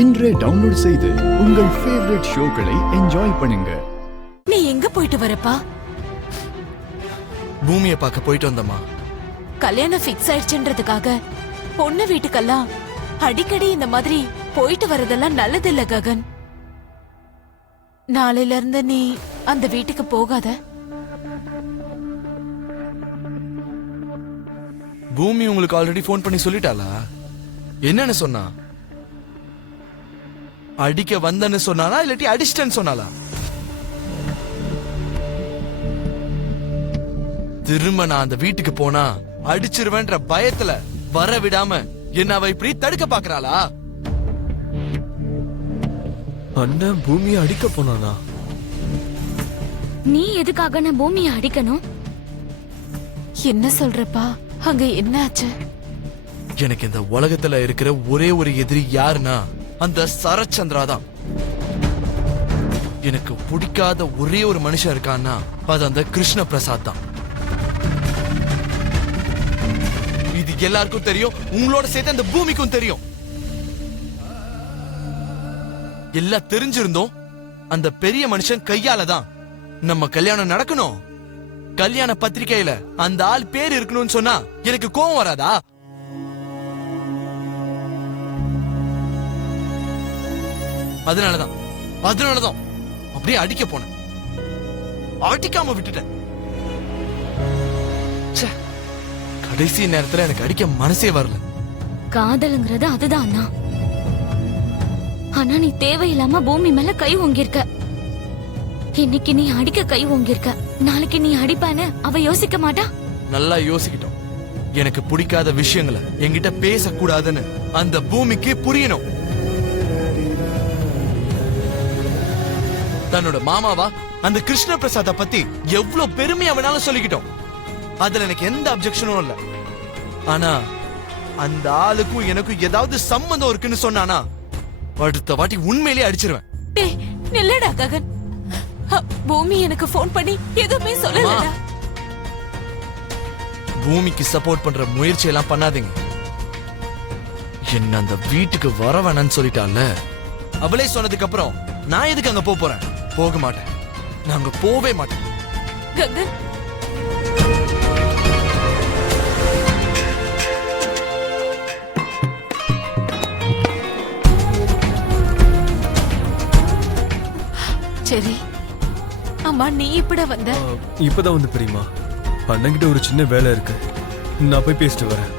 இன்றே டவுன்லோட் செய்து உங்கள் ஃபேவரட் ஷோக்களை என்ஜாய் பண்ணுங்க. நீ எங்க போயிட்டு வரப்பா? பூமியை பார்க்க போயிட்டு வந்தம்மா. கல்யாணம் ஃபிக்ஸ் ஆயிடுச்சுன்றதுக்காக பொண்ணு வீட்டுக்கெல்லாம் அடிக்கடி இந்த மாதிரி போயிட்டு வரதெல்லாம் நல்லது இல்ல ககன். நாளையில இருந்து நீ அந்த வீட்டுக்கு போகாத. பூமி உங்களுக்கு ஆல்ரெடி போன் பண்ணி சொல்லிட்டாளா? என்னன்னு சொன்னா? அடிக்க வந்தன்னு சொன்னாலா இல்லாட்டி அடிச்சிட்டேன்னு சொன்னாலா? திரும்ப நான் அந்த வீட்டுக்கு போனா அடிச்சிருவேன்ற பயத்துல வர விடாம என்ன அவ இப்படி தடுக்க பாக்குறாளா? அண்ணன் பூமியை அடிக்க போனானா? நீ எதுக்காக நான் பூமியை அடிக்கணும்? என்ன சொல்றப்பா? அங்க என்ன ஆச்சு? எனக்கு இந்த உலகத்துல இருக்கிற ஒரே ஒரு எதிரி யாருன்னா அந்த சரச்சந்திரா தான். எனக்கு பிடிக்காத ஒரே ஒரு மனுஷன் இருக்கான்னா அது அந்த கிருஷ்ண பிரசாத் தான். இது எல்லாருக்கும் தெரியும், உங்களோட சேர்த்து அந்த பூமிக்கும் தெரியும். எல்லாம் தெரிஞ்சிருந்தோம் அந்த பெரிய மனுஷன் கையால தான் நம்ம கல்யாணம் நடக்கணும். கல்யாண பத்திரிகையில அந்த ஆள் பேர் இருக்கணும்னு சொன்னா எனக்கு கோவம் வராதா? அதனாலதான் அப்படியே அடிக்க போனேன். அடிக்காம விட்டுட்டேன். கடைசி நேரத்துல எனக்கு அடிக்க மனசே வரல. காதலுங்கிறது அதுதான் அண்ணா. ஆனா நீ தேவையில்லாம பூமி மேல கை ஓங்கிருக்க. இன்னைக்கு நீ அடிக்க கை ஓங்கிருக்க, நாளைக்கு நீ அடிப்பான்னு அவ யோசிக்க மாட்டா? நல்லா யோசிக்கிட்டோம். எனக்கு பிடிக்காத விஷயங்களை என்கிட்ட பேசக்கூடாதுன்னு அந்த பூமிக்கு புரியணும். தன்னோட மாமாவா அந்த கிருஷ்ண பிரசாத பத்தி எவ்வளவு பெருமையா வேணாலும் சொல்லிக்கிட்டோம். அதுல எனக்கு எந்த அப்செக்ஷனும் இல்ல. ஆனா அந்த ஆளுக்கும் எனக்கும் ஏதாவது சம்மந்தம் இருக்குன்னு சொன்னானா அடுத்த வாட்டி உண்மையிலேயே அடிச்சிருவேன். டேய் நில்லடா ககன். பூமி எனக்கு போன் பண்ணி எதுவுமே சொல்லலடா. பூமிக்கு சப்போர்ட் பண்ற முயற்சி எல்லாம் பண்ணாதீங்க. என்ன அந்த வீட்டுக்கு வர வேணான்னு சொல்லிட்டால, அவளே சொன்னதுக்கு அப்புறம் நான் எதுக்கு அங்க போறேன்? போக மாட்டேன். நாங்க போவே மாட்டேன். ககன் சரி. அம்மா நீ இப்பட வந்த? இப்பதான் வந்து பெரியமா, அண்ணன்கிட்ட ஒரு சின்ன வேலை இருக்கு, நான் போய் பேசிட்டு வரேன்.